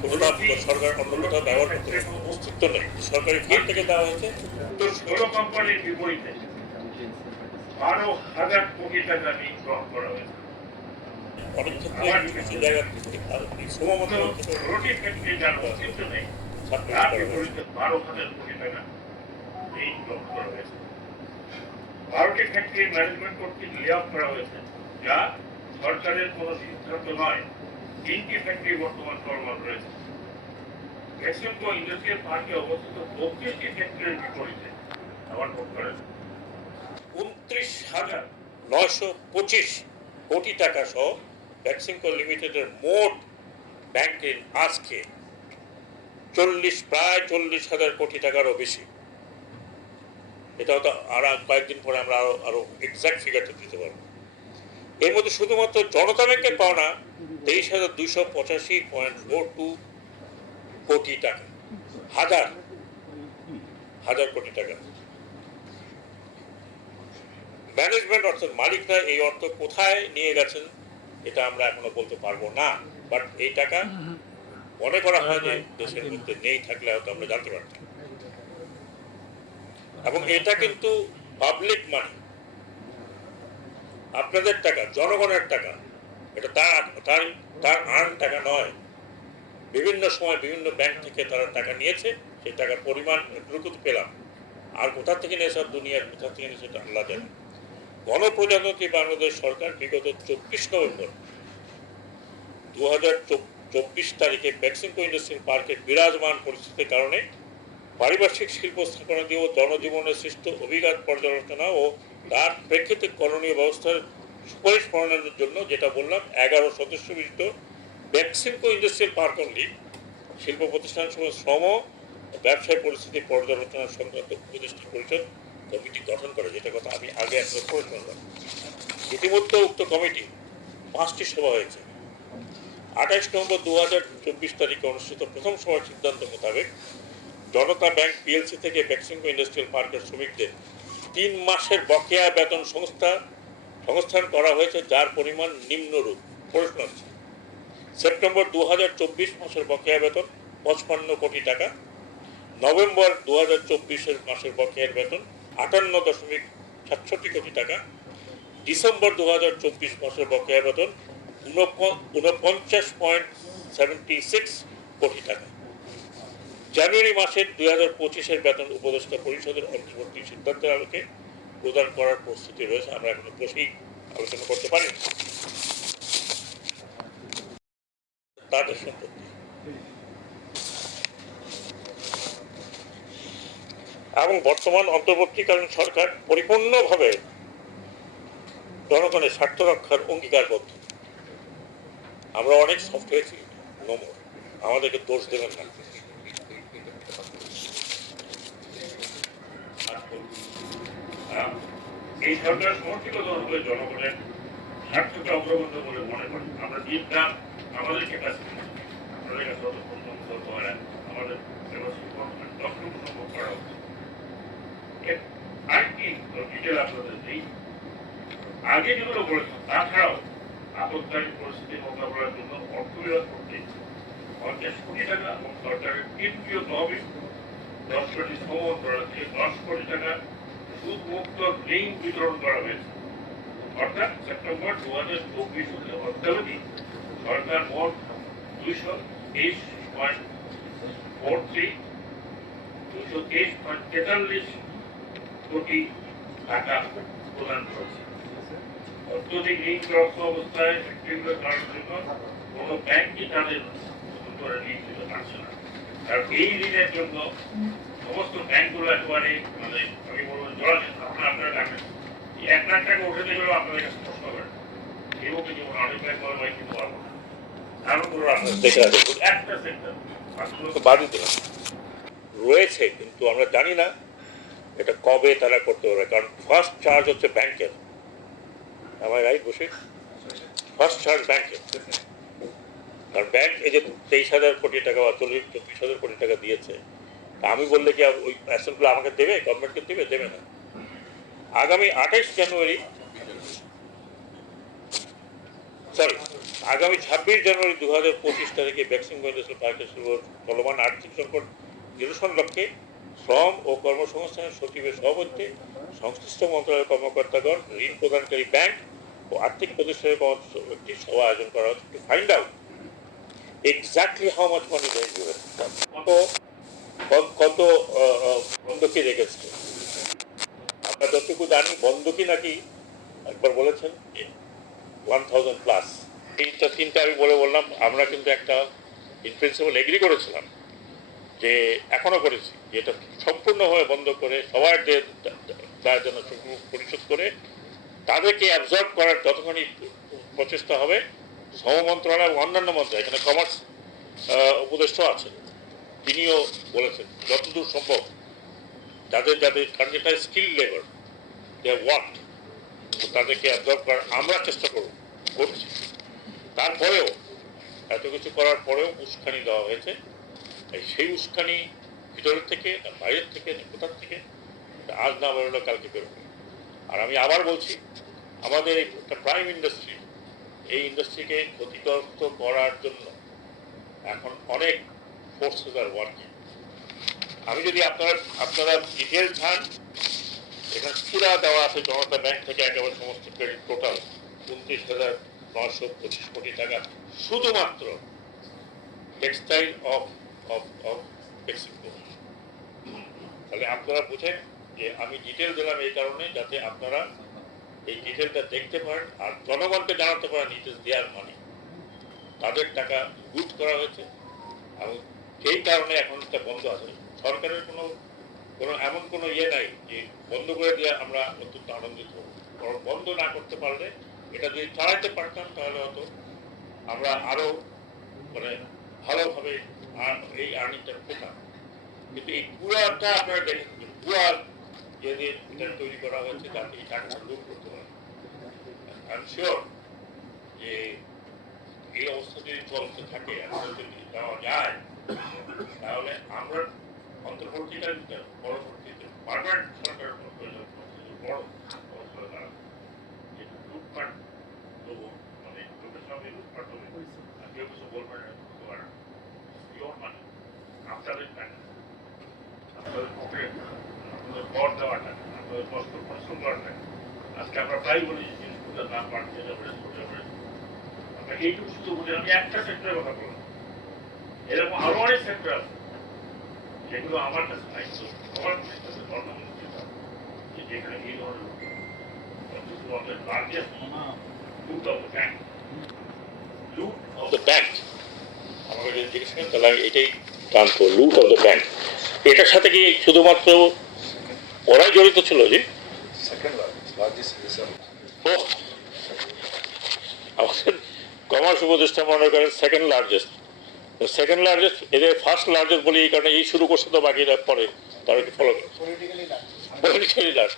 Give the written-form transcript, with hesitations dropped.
কোনোটা সরকার অন্য কোথাও ব্যবহার করতে অস্তিত্ব নেই, সরকারি ফিল্ড থেকে দেওয়া হয়েছে। তো 16 কোম্পানির বিপরীতে 12,000 কোটি টাকা ঋণ গ্রহণ করা হয়েছে। অনেক ক্ষেত্রে কিছু জায়গা সমমত রুটি ফ্যাক্টরি যার অস্তিত্ব নেই তার বিপরীতে 12,000 কোটি টাকা ঋণ গ্রহণ করা হয়েছে। 12টি ফ্যাক্টরি ম্যানেজমেন্ট কর্তৃক লে অফ করা হয়েছে, যা সরকারের কোনো সিদ্ধান্ত নয়। 3টি ফ্যাক্টরি বর্তমান চলমান রয়েছে। বেক্সিমকো ইন্ডাস্ট্রিয়াল পার্কে অবস্থিত 32টি ফ্যাক্টরির বিপরীতে আবার ভোট করেন 29,925 কোটি টাকা সহ বেক্সিমকো লিমিটেডের মোট ব্যাংক ঋণ আজকে প্রায় 40,000 কোটি টাকারও বেশি। এটা হয়তো আর কয়েকদিন পরে আমরা আরো এক্সাক্ট ফিগারটা দিতে পারবো। এর মধ্যে শুধুমাত্র জনতা ব্যাংকের পাওনা 23,285.42 কোটি টাকা, হাজার কোটি টাকা। ম্যানেজমেন্ট অর্থাৎ মালিকরা এই অর্থ কোথায় নিয়ে গেছেন এটা আমরা এখনো বলতে পারবো না, বাট এই টাকা মনে করা হয় যে দেশের মধ্যে নেই, থাকলে হয়তো আমরা জানতে পারতাম। এবং এটা কিন্তু পাবলিক মানি, আপনাদের টাকা, জনগণের টাকা, এটা তার আর্ন টাকা নয়। বিভিন্ন সময় বিভিন্ন ব্যাংক থেকে তারা টাকা নিয়েছে, সেই টাকার পরিমাণ এটুকু পেলাম, আর কোথা থেকে নিয়েছে দুনিয়ার কোথা থেকে নিয়েছে এটা আল্লাহ জানে। গণপ্রজাতন্ত্রী বাংলাদেশ সরকার বিগত 24 নভেম্বর 2024 তারিখে বেক্সিমকো ইন্ডাস্ট্রিয়াল পার্কের বিরাজমান পরিস্থিতির কারণে পারিপার্শ্বিক শিল্প স্থাপনা দিয়ে জনজীবনের সৃষ্ট অভিঘাত পর্যালোচনা ও তার প্রেক্ষিতে করণীয় ব্যবস্থার সুপারিশ প্রণয়নের জন্য, যেটা বললাম, 11 সদস্য বিশিষ্ট বেক্সিমকো ইন্ডাস্ট্রিয়াল পার্ক অনলি শিল্প প্রতিষ্ঠান সময় শ্রম ব্যবসায় পরিস্থিতি পর্যালোচনা সংক্রান্ত উপদেষ্টা পরিষদ কমিটি গঠন করে, যেটা কথা আমি আগে একবার করে শুনলাম। ইতিমধ্যে উক্ত কমিটি 5টি সভা হয়েছে। 28 নভেম্বর 2024 তারিখে অনুষ্ঠিত প্রথম সভার সিদ্ধান্ত মোতাবেক জনতা ব্যাংক পিএলসি থেকে বেক্সিমকো ইন্ডাস্ট্রিয়াল পার্কের শ্রমিকদের 3 মাসের বকেয়া বেতন সংস্থান করা হয়েছে, যার পরিমাণ নিম্নরূপ। প্রশ্ন হচ্ছে, সেপ্টেম্বর 2024 মাসের বকেয়া বেতন 55 কোটি টাকা, নভেম্বর 2024 মাসের বকেয়ার বেতন 58.67 কোটি টাকা, ডিসেম্বর 2024 মাসের বকেয়া বেতন 49.76 কোটি টাকা, জানুয়ারি মাসের 2025 বেতন উপদেষ্টা পরিষদের অন্তর্বর্তী সিদ্ধান্তের আলোকে প্রদান করার প্রস্তুতি রয়েছে। আমরা এখনো বসেই আলোচনা করতে পারি তাদের সম্পত্তি। এবং বর্তমান অন্তর্বর্তীকালীন সরকার পরিপূর্ণভাবে জনগণের স্বার্থ রক্ষার অঙ্গীকারবদ্ধ। আমরা অনেক সফট হয়েছি, আমাদেরকে দোষ দেবেন না। এই সরকার সমর্থিত দলগুলো জনগণের স্বার্থকে অগ্রগণ্য বলে মনে করি। আমরা দিনটা আমাদের ক্যাপাসিটি, আমাদের কাছে আমাদের লক্ষ্য সম্ভব করা উচিত। আরেকটি ডিটেল আপনাদের দিই, আগে যেগুলো বলেছেন তাছাড়াও আপদকালীন পরিস্থিতি মোকাবেলার জন্য অর্থ বিভাগ করতে 50 কোটি টাকা এবং সরকারের কেন্দ্রীয় তহবিল 10 কোটি শ্রম মন্ত্রণালয়কে 10 কোটি টাকা সুদ মুক্ত ঋণ বিতরণ করা হয়েছে। অর্থাৎ সেপ্টেম্বর 2024 হতে অদ্যাবধি সরকার মোট 223.43 কোটি টাকা প্রদান করেছে। অত্যধিক ঋণগ্রস্ত অবস্থায় ফ্যাক্টরিগুলো চালানোর জন্য কোনো ব্যাংকই তাদের নতুন করে ঋণ দিতে পারছে না। কারণ এই ঋণের জন্য সমস্ত ব্যাংকগুলো একেবারে মানে আমি বলবো জড়াচ্ছেন। আপনারা ডাকেন 1 লাখ টাকা উঠে গেলেও আপনাদের কাছে প্রশ্ন করেন এভাবে যেমন অনেক ব্যাংক বলে ভাই কিন্তু পারবো না। কারণ একটা সেক্টর বাধিত রয়েছে, কিন্তু আমরা জানি না এটা কবে তারা করতে পারবে। কারণ ফার্স্ট চার্জ হচ্ছে ব্যাংকের, আমার রাইট বসে ফার্স্ট চার্জ ব্যাংকের। কারণ ব্যাংক এই যে 23,000 কোটি টাকা বা 24,000 কোটি টাকা দিয়েছে, আমি বললে কি ওই অ্যাসেন্টগুলো আমাকে দেবে, গভর্নমেন্টকে দেবে না। আগামী 28 জানুয়ারি আগামী 26 জানুয়ারি 2025 তারিখে বেক্সিমকো ইন্ডাস্ট্রিয়াল পার্কের চলমান আর্থিক সংকট নিরসন লক্ষ্যে শ্রম ও কর্মসংস্থান সচিবের সভাপতিত্বে সংশ্লিষ্ট মন্ত্রণালয়ের কর্মকর্তাগণ, ঋণ প্রদানকারী ব্যাংক ও আর্থিক প্রতিষ্ঠানের একটি সভা আয়োজন করা হচ্ছে to find out exactly how much money they given, কত বন্ধকি রেখেছে। আমরা যতটুকু জানি বন্ধকি নাকি একবার বলেছেন 1000 প্লাস। তিনটা আমি বললাম আমরা কিন্তু একটা ইন প্রিন্সিপাল এগ্রি করেছিলাম, যে এখনো করেছি, যে এটা সম্পূর্ণভাবে বন্ধ করে সবার যে তার জন্য পরিশোধ করে তাদেরকে অ্যাবজর্ব করার যতখানি প্রচেষ্টা হবে শ্রম মন্ত্রণালয় এবং অন্যান্য মন্ত্রণালয়, এখানে কমার্স উপদেষ্টা আছেন, তিনিও বলেছেন যতদূর সম্ভব যাদের কারণ যেটা স্কিল লেবার দে ওয়ার্ক, তাদেরকে অ্যাবজর্ব করার আমরা চেষ্টা করছি। তারপরেও এত কিছু করার পরেও উস্কানি দেওয়া হয়েছে। সেই উস্কানি ভিতরের থেকে না বাইরের থেকে না কোথার থেকে, আজ না বেরোলো কালকে বেরোবে। আর আমি আবার বলছি, আমাদের একটা প্রাইম ইন্ডাস্ট্রি, এই ইন্ডাস্ট্রিকে ক্ষতিগ্রস্ত করার জন্য এখন অনেক ফোর্সেস আর ওয়ার্কিং। আমি যদি আপনারা ডিটেল চান, এখানে পুরা দেওয়া আছে জনতা ব্যাংক থেকে একেবারে সমস্ত ক্রেডিট টোটাল 29,925 কোটি টাকা শুধুমাত্র টেক্সটাইল অফ বেক্সিমকো। তাহলে আপনারা বুঝেন যে আমি ডিটেল দিলাম এই কারণে যাতে আপনারা এই ডিটেলটা দেখতে পারেন আর জনগণকে জানাতে পারেন ইট ইজ দেয়ার মানি, তাদের টাকা লুট করা হয়েছে এবং সেই কারণে এখন এটা বন্ধ আছে। সরকারের কোনো এমন কোনো ইয়ে নাই যে বন্ধ করে দিয়ে আমরা অত্যন্ত আনন্দিত হব, কারণ বন্ধ না করতে পারলে এটা যদি চালাইতে পারতাম তাহলে হয়তো আমরা আরো মানে ভালোভাবে এই আর্নিংটা পেতাম। কিন্তু এই পুরাটা আপনারা দেখেন, পুরা যদি তৈরি করা হয়েছে যাতে এই টাকাটা লুট করতে পারে। আই এম শিওর যে এই অবস্থা যদি চলতে থাকে, আমাদের যদি দেওয়া যায়, তাহলে আমরা অন্তর্বর্তীকালীন পরবর্তীতে পার্মানেন্ট সরকারের কোনো প্রয়োজন বড় লুটপাট দেবো, মানে লোকের সঙ্গে লুটপাট হবে, আর কেউ কিছু বলবেন না, ইয়োর মানে আপনাদের টাকা, আপনাদের পকেট, আপনাদের কর দেওয়া টাকা, আপনাদের কষ্ট পরিশ্রম করার টাকা। আজকে আমরা প্রায় বলি জিনিসপত্রের দাম বাড়ছে, আমরা এইটুকু শুধু বলি। আমি একটা সেক্টরের কথা বললাম, এরকম আরো অনেক সেক্টর আছে যেগুলো আমার কাছে নাই, আমার কাছে প্রধানমন্ত্রী যেখানে এই ধরনের আমাকে যদি জিজ্ঞেস করেন তাহলে আমি এটাই টানবো, লুট অফ দ্য ব্যাংক। এটার সাথে কি শুধুমাত্র ওরাই জড়িত ছিল? যে আমাদের কমার্স উপদেষ্টা মনে করেন সেকেন্ড লার্জেস্ট, এদের ফার্স্ট লার্জেস্ট বলি এই কারণে এই শুরু করছে, তো বাকিরা পরে তারা ফলো করে পলিটিক্যালি লার্জ।